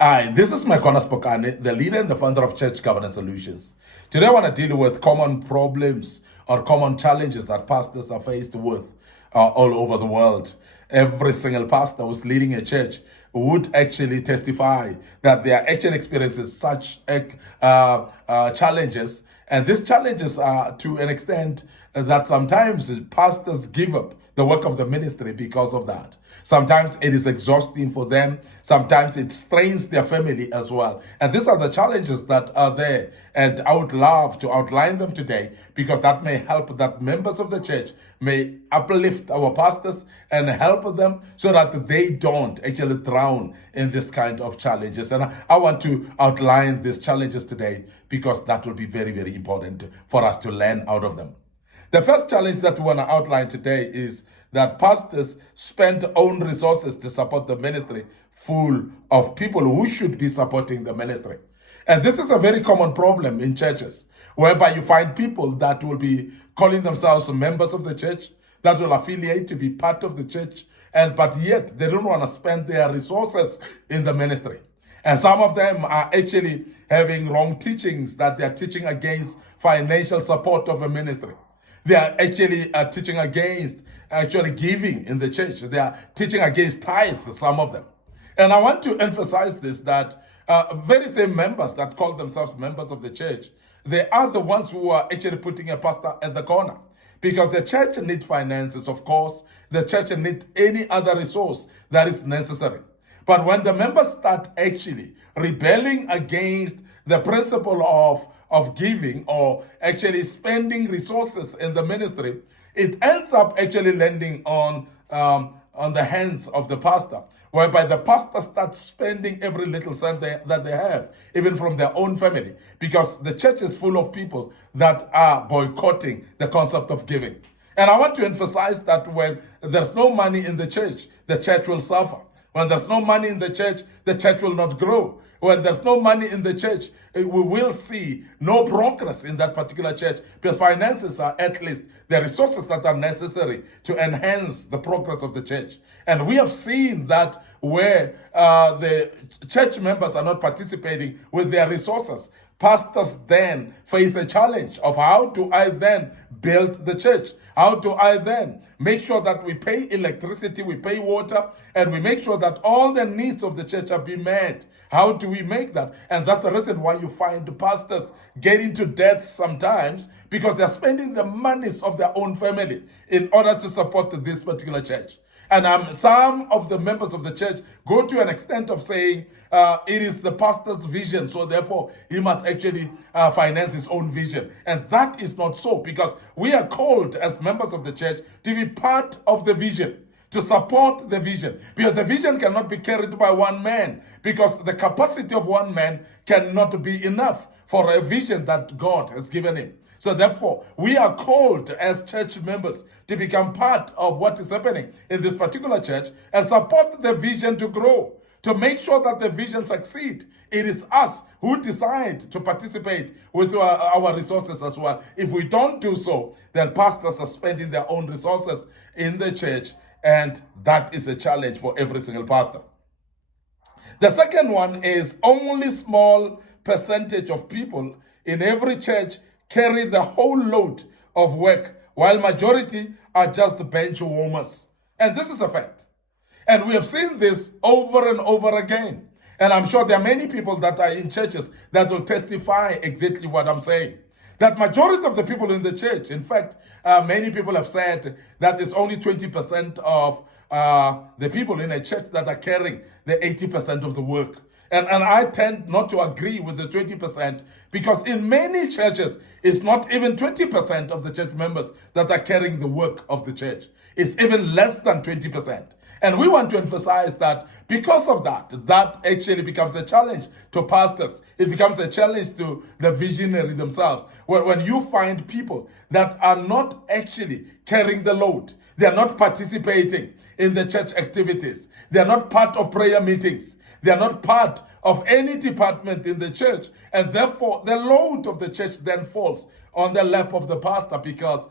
Hi, this is Micornus Phokane, the leader and the founder of Church Governance Solutions. Today I want to deal with common problems or common challenges that pastors are faced with all over the world. Every single pastor who's leading a church would actually testify that they are actually experiencing such challenges. And these challenges are to an extent that sometimes pastors give up the work of the ministry because of that. Sometimes it is exhausting for them. Sometimes it strains their family as well. And these are the challenges that are there. And I would love to outline them today because that may help that members of the church may uplift our pastors and help them so that they don't actually drown in this kind of challenges. And I want to outline these challenges today because that will be very, very important for us to learn out of them. The first challenge that we want to outline today is that pastors spend own resources to support the ministry full of people who should be supporting the ministry. And this is a very common problem in churches, whereby you find people that will be calling themselves members of the church, that will affiliate to be part of the church, but yet they don't want to spend their resources in the ministry. And some of them are actually having wrong teachings, that they are teaching against financial support of a ministry. They are actually teaching against actually giving in the church. They are teaching against tithes, some of them. And I want to emphasize this, that very same members that call themselves members of the church, they are the ones who are actually putting a pastor at the corner. Because the church needs finances, of course. The church needs any other resource that is necessary. But when the members start actually rebelling against the principle of giving or actually spending resources in the ministry, it ends up actually landing on the hands of the pastor, whereby the pastor starts spending every little cent that they have, even from their own family, because the church is full of people that are boycotting the concept of giving. And I want to emphasize that when there's no money in the church will suffer. When there's no money in the church will not grow. When there's no money in the church, we will see no progress in that particular church, because finances are at least the resources that are necessary to enhance the progress of the church. And we have seen that where the church members are not participating with their resources, pastors then face a challenge of how do I then build the church? How do I then make sure that we pay electricity, we pay water, and we make sure that all the needs of the church are being met? How do we make that? And that's the reason why you find the pastors get into debt sometimes, because they're spending the monies of their own family in order to support this particular church. And some of the members of the church go to an extent of saying it is the pastor's vision, so therefore he must actually finance his own vision. And that is not so, because we are called as members of the church to be part of the vision, to support the vision, because the vision cannot be carried by one man, because the capacity of one man cannot be enough for a vision that God has given him. So therefore, we are called as church members to become part of what is happening in this particular church and support the vision to grow, to make sure that the vision succeed. It is us who decide to participate with our resources as well. If we don't do so, then pastors are spending their own resources in the church, and that is a challenge for every single pastor. The second one is only small percentage of people in every church carry the whole load of work, while majority are just bench warmers. And this is a fact. And we have seen this over and over again. And I'm sure there are many people that are in churches that will testify exactly what I'm saying. That majority of the people in the church, in fact, many people have said that it's only 20% of the people in a church that are carrying the 80% of the work. And I tend not to agree with the 20%, because in many churches, it's not even 20% of the church members that are carrying the work of the church. It's even less than 20%. And we want to emphasize that because of that actually becomes a challenge to pastors. It becomes a challenge to the visionary themselves. When you find people that are not actually carrying the load, they are not participating in the church activities, they are not part of prayer meetings, they are not part of any department in the church, and therefore the load of the church then falls on the lap of the pastor, because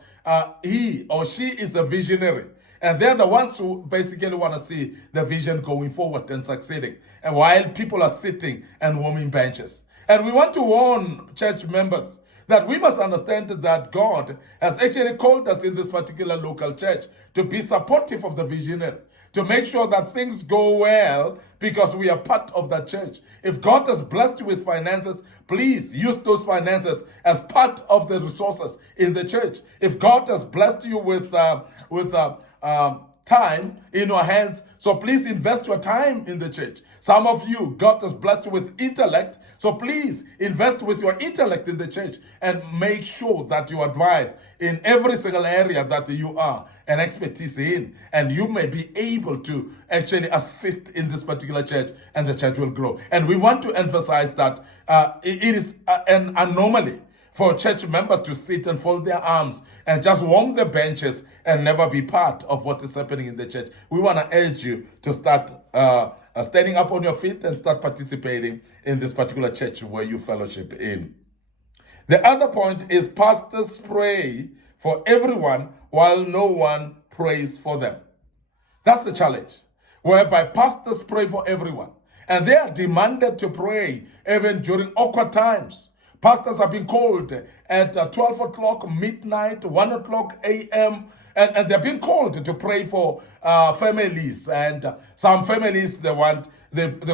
he or she is a visionary. And they're the ones who basically want to see the vision going forward and succeeding. And while people are sitting and warming benches. And we want to warn church members that we must understand that God has actually called us in this particular local church to be supportive of the visionary, to make sure that things go well because we are part of that church. If God has blessed you with finances, please use those finances as part of the resources in the church. If God has blessed you with time in your hands, so please invest your time in the church. Some of you, God has blessed you with intellect, so please invest with your intellect in the church and make sure that you advise in every single area that you are an expertise in, and you may be able to actually assist in this particular church, and the church will grow. And we want to emphasize that it is an anomaly for church members to sit and fold their arms and just warm the benches and never be part of what is happening in the church. We want to urge you to start standing up on your feet and start participating in this particular church where you fellowship in. The other point is pastors pray for everyone while no one prays for them. That's the challenge, whereby pastors pray for everyone. And they are demanded to pray even during awkward times. Pastors have been called at 12 o'clock, midnight, 1 o'clock a.m., and they're being called to pray for families. And some families, they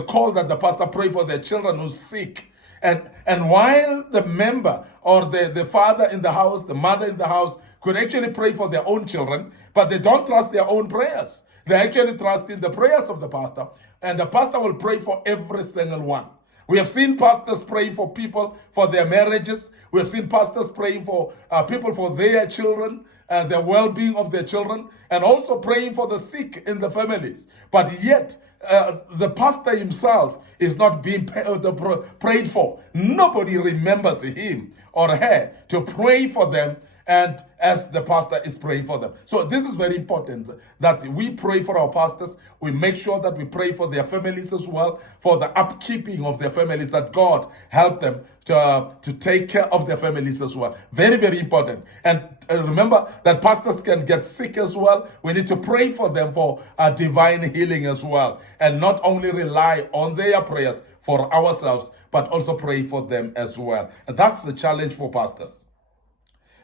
call that the pastor pray for their children who's sick. And while the member or the father in the house, the mother in the house could actually pray for their own children, but they don't trust their own prayers. They actually trust in the prayers of the pastor, and the pastor will pray for every single one. We have seen pastors praying for people for their marriages. We have seen pastors praying for people for their children, the well-being of their children, and also praying for the sick in the families. But yet, the pastor himself is not being prayed for. Nobody remembers him or her to pray for them, and as the pastor is praying for them. So this is very important that we pray for our pastors. We make sure that we pray for their families as well, for the upkeeping of their families, that God help them to take care of their families as well. Very, very important. And remember that pastors can get sick as well. We need to pray for them for divine healing as well, and not only rely on their prayers for ourselves, but also pray for them as well. And that's the challenge for pastors.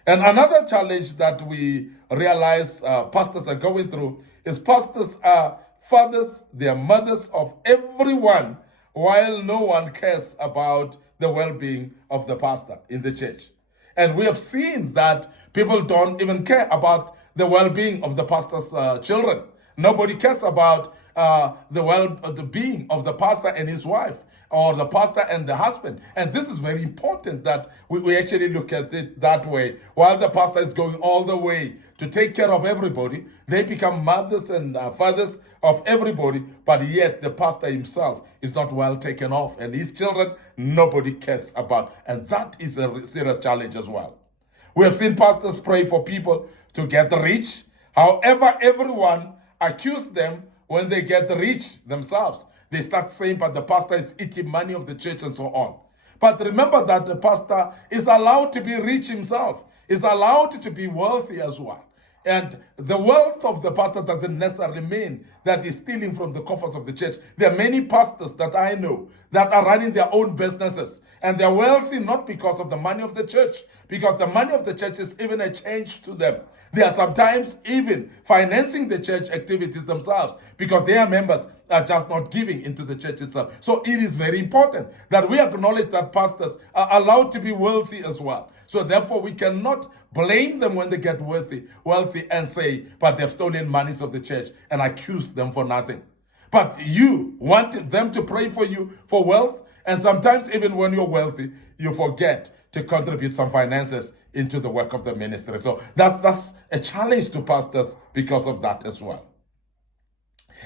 And another challenge that we realize pastors are going through is pastors are fathers, they are mothers of everyone, while no one cares about the well-being of the pastor in the church. And we have seen that people don't even care about the well-being of the pastor's children. Nobody cares about the being of the pastor and his wife, or the pastor and the husband. And this is very important that we actually look at it that way. While the pastor is going all the way to take care of everybody, they become mothers and fathers of everybody, but yet the pastor himself is not well taken off, and his children, nobody cares about. And that is a serious challenge as well. We have seen pastors pray for people to get rich. However, everyone accuse them when they get rich themselves. They start saying, but the pastor is eating money of the church and so on. But remember that the pastor is allowed to be rich himself, is allowed to be wealthy as well. And the wealth of the pastor doesn't necessarily mean that he's stealing from the coffers of the church. There are many pastors that I know that are running their own businesses, and they're wealthy not because of the money of the church, because the money of the church is even a change to them. They are sometimes even financing the church activities themselves because their members are just not giving into the church itself. So it is very important that we acknowledge that pastors are allowed to be wealthy as well. So therefore we cannot blame them when they get wealthy and say, but they've stolen monies of the church, and accuse them for nothing. But you want them to pray for you for wealth, and sometimes even when you're wealthy, you forget to contribute some finances into the work of the ministry. So that's a challenge to pastors because of that as well.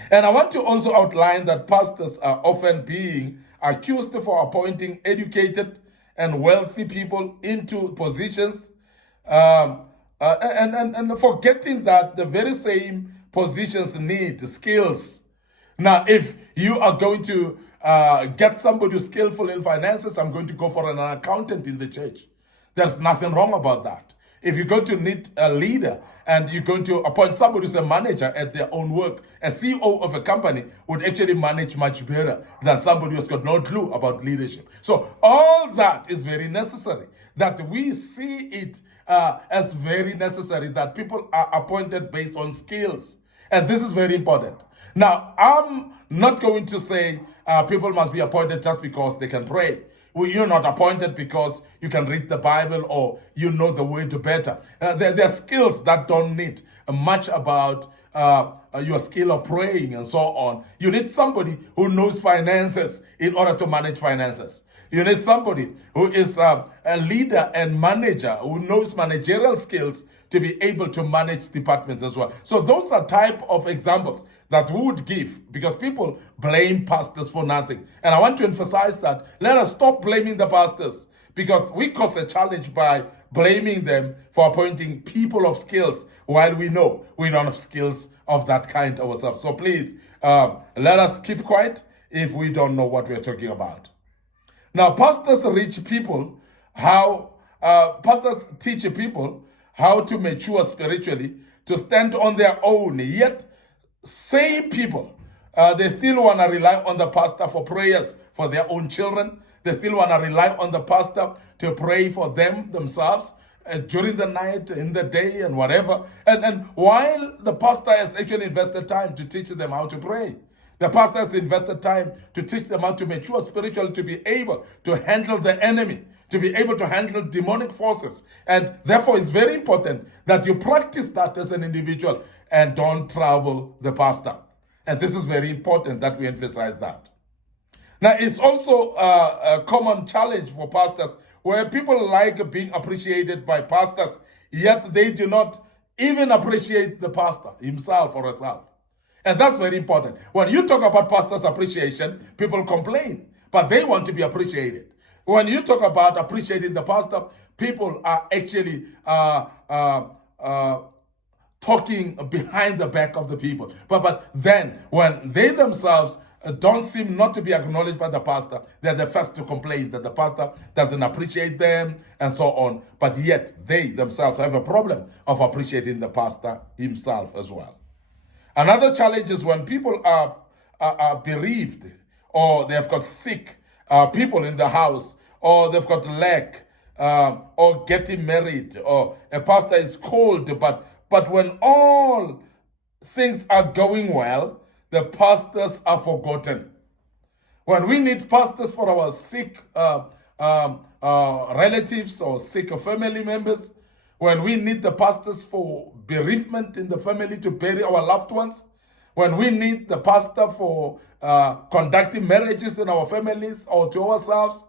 And I want to also outline that pastors are often being accused for appointing educated and wealthy people into positions, and forgetting that the very same positions need skills. Now, if you are going to get somebody who's skillful in finances, I'm going to go for an accountant in the church. There's nothing wrong about that. If you're going to need a leader and you're going to appoint somebody who's a manager at their own work. A CEO of a company would actually manage much better than somebody who's got no clue about leadership. So all that is very necessary, that we see it as very necessary, that people are appointed based on skills. And this is very important. Now, I'm not going to say people must be appointed just because they can pray. You're not appointed because you can read the Bible or you know the word better. There are skills that don't need much about your skill of praying and so on. You need somebody who knows finances in order to manage finances. You need somebody who is a leader and manager, who knows managerial skills to be able to manage departments as well. So those are type of examples that we would give, because people blame pastors for nothing. And I want to emphasize that let us stop blaming the pastors, because we cause a challenge by blaming them for appointing people of skills while we know we don't have skills of that kind ourselves. So please, let us keep quiet if we don't know what we're talking about. Now, pastors teach people how to mature spiritually, to stand on their own. Yet, same people, they still want to rely on the pastor for prayers for their own children. They still want to rely on the pastor to pray for themselves during the night, in the day, and whatever. And while the pastor has actually invested time to teach them how to pray, the pastor has invested time to teach them how to mature spiritually, to be able to handle the enemy, to be able to handle demonic forces. And therefore, it's very important that you practice that as an individual and don't trouble the pastor. And this is very important that we emphasize that. Now, it's also a common challenge for pastors where people like being appreciated by pastors, yet they do not even appreciate the pastor himself or herself. And that's very important. When you talk about pastors' appreciation, people complain, but they want to be appreciated. When you talk about appreciating the pastor, people are actually talking behind the back of the people. But then, when they themselves don't seem not to be acknowledged by the pastor, they're the first to complain that the pastor doesn't appreciate them and so on. But yet, they themselves have a problem of appreciating the pastor himself as well. Another challenge is when people are bereaved, or they've got sick people in the house, or they've got lack, or getting married, or a pastor is called, but when all things are going well, the pastors are forgotten. When we need pastors for our sick relatives or sick family members, when we need the pastors for bereavement in the family to bury our loved ones, when we need the pastor for conducting marriages in our families or to ourselves,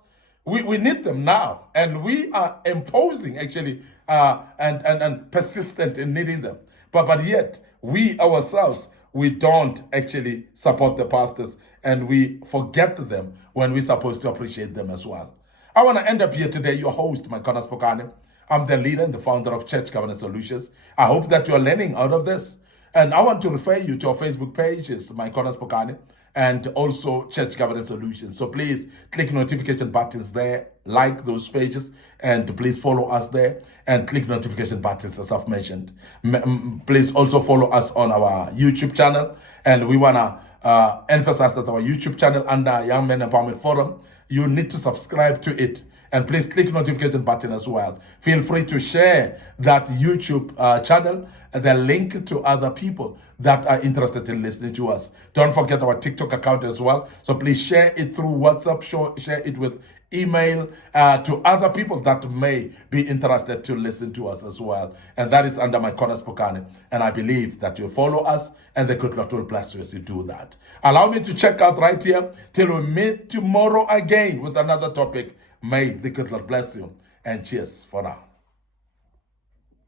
we need them now. And we are imposing actually and persistent in needing them. But yet, we ourselves, we don't actually support the pastors, and we forget them when we're supposed to appreciate them as well. I want to end up here today, your host, Micornus Phokane. I'm the leader and the founder of Church Governance Solutions. I hope that you're learning out of this. And I want to refer you to our Facebook page, it's Micornus Phokane, and also Church Governance Solutions. So please click notification buttons there, like those pages, and please follow us there, and click notification buttons as I've mentioned. Please also follow us on our YouTube channel. And we want to emphasize that our YouTube channel under Young Men Empowerment Forum, you need to subscribe to it. And please click notification button as well. Feel free to share that YouTube channel, the link to other people that are interested in listening to us. Don't forget our TikTok account as well. So please share it through WhatsApp, share it with email to other people that may be interested to listen to us as well. And that is under Micornus Phokane. And I believe that you follow us, and the good Lord will bless you as you do that. Allow me to check out right here till we meet tomorrow again with another topic. May the good Lord bless you, and cheers for now.